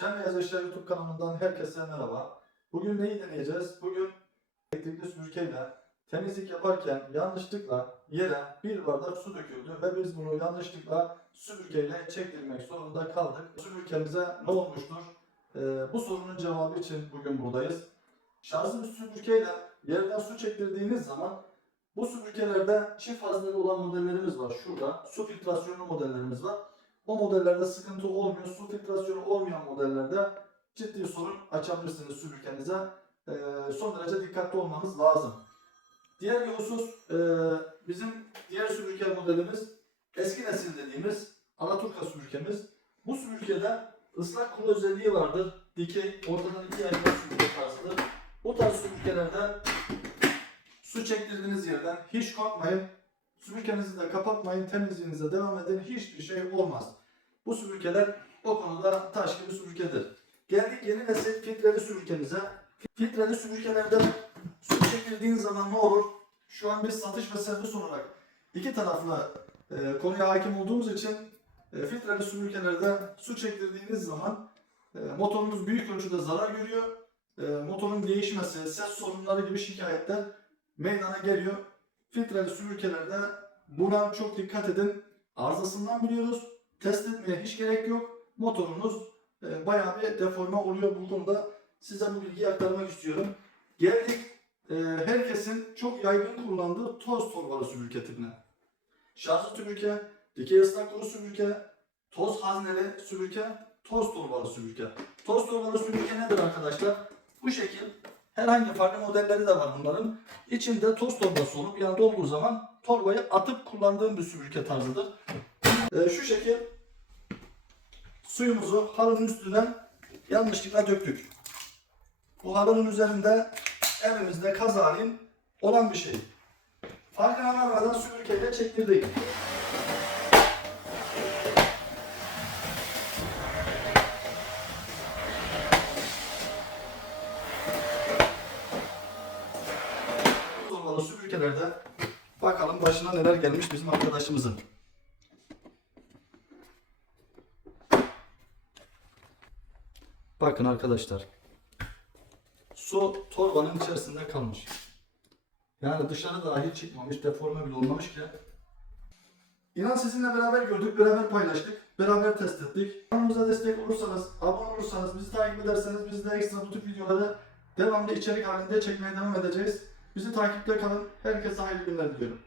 Şen Beyaz Eşya YouTube kanalından herkese merhaba. Bugün neyi deneyeceğiz? Bugün elektrikli süpürgeyle temizlik yaparken yanlışlıkla yere bir bardak su döküldü ve biz bunu yanlışlıkla süpürgeyle çektirmek zorunda kaldık. Süpürgemize ne olmuştur? Ee, bu sorunun cevabı için bugün buradayız. Şarjlı bir süpürgeyle yerden su çektirdiğiniz zaman bu süpürgelerde çift hazneli olan modellerimiz var. Şurada su filtrasyonlu modellerimiz var. O modellerde sıkıntı olmuyor. Su filtrasyonu olmayan modellerde ciddi sorun açabilirsiniz süpürgenize. Ee, son derece dikkatli olmanız lazım. Diğer bir husus e, bizim diğer süpürge modelimiz eski nesil dediğimiz Alaturka süpürgemiz. Bu süpürgede ıslak kuru özelliği vardır. Dikey, ortadan ikiye ayrılan süpürge tarzıdır. Bu tarz süpürgelerde su çektirdiğiniz yerden hiç korkmayın. Süpürgenizi de kapatmayın, temizliğinize devam edin. Hiçbir şey olmaz. Bu süpürgeler o konuda taş gibi süpürgedir. Geldik yeni nesil filtreli süpürgemize. Filtreli süpürgelerde su çektirdiğiniz zaman ne olur? Şu an biz satış ve servis olarak iki taraflı e, konuya hakim olduğumuz için e, filtreli süpürgelerde su çektirdiğiniz zaman e, motorunuz büyük ölçüde zarar görüyor. E, motorun değişmesi, ses sorunları gibi şikayetler meydana geliyor. Filtreli süpürgelerde buna çok dikkat edin. Arızasından biliyoruz. Test etmeye hiç gerek yok. Motorunuz e, bayağı bir deforme oluyor bu konuda. Size bu bilgiyi aktarmak istiyorum. Geldik e, herkesin çok yaygın kullandığı toz torbalı süpürge. Şarjlı süpürge, dikey ıslak kuru süpürge, toz hazneli süpürge, toz torbalı süpürge. Toz torbalı süpürge nedir arkadaşlar? Bu şekil herhangi farklı modelleri de var bunların. İçinde toz torbası olup yani dolduğu zaman torbayı atıp kullandığım bir süpürge tarzıdır. Ee, şu şekil suyumuzu halının üstüne yanlışlıkla döktük. Bu halının üzerinde elimizde kazalim olan bir şey. Farkına varmadan süpürgeyle çektirdik. Torbalı süpürgelerde bakalım başına neler gelmiş bizim arkadaşımızın. Bakın arkadaşlar. Su torbanın içerisinde kalmış. Yani dışarı dahi çıkmamış, deforme bile olmamış ki. İnan sizinle beraber gördük, beraber paylaştık, beraber test ettik. Kanalımıza destek olursanız, abone olursanız, bizi takip ederseniz biz de ekstra bu videoları devamlı içerik halinde çekmeye devam edeceğiz. Bizi takipte kalın. Herkese hayırlı günler diliyorum.